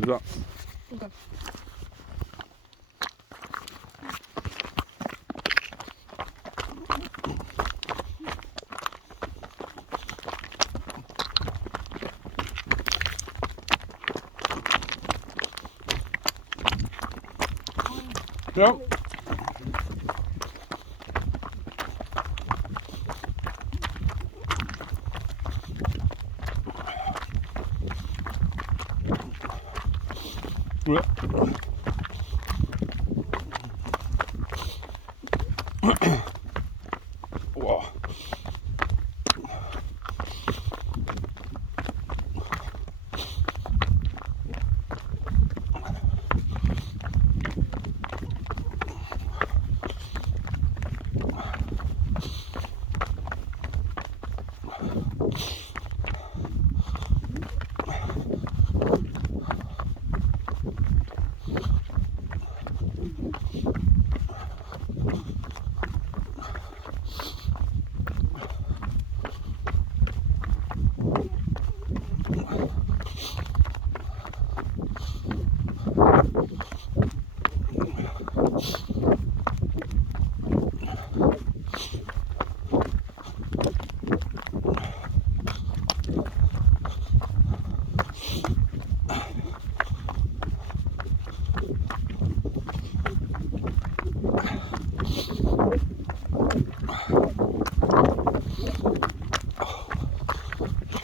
Да. Ja. Ja. Wow.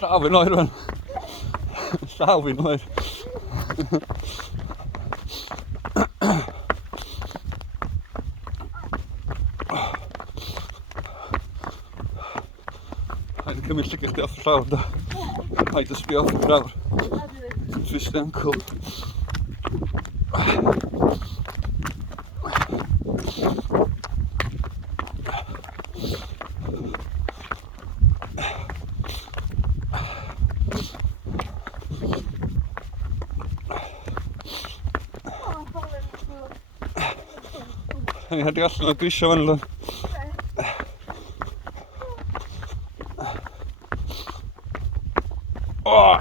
Sao với nồi luôn. Sao với nồi. Ein gemütlich auf der Frau da. Halt das Bier auf der Frau. Zwischen den Kuh. Jag hade ganska något grischa väl. Åh!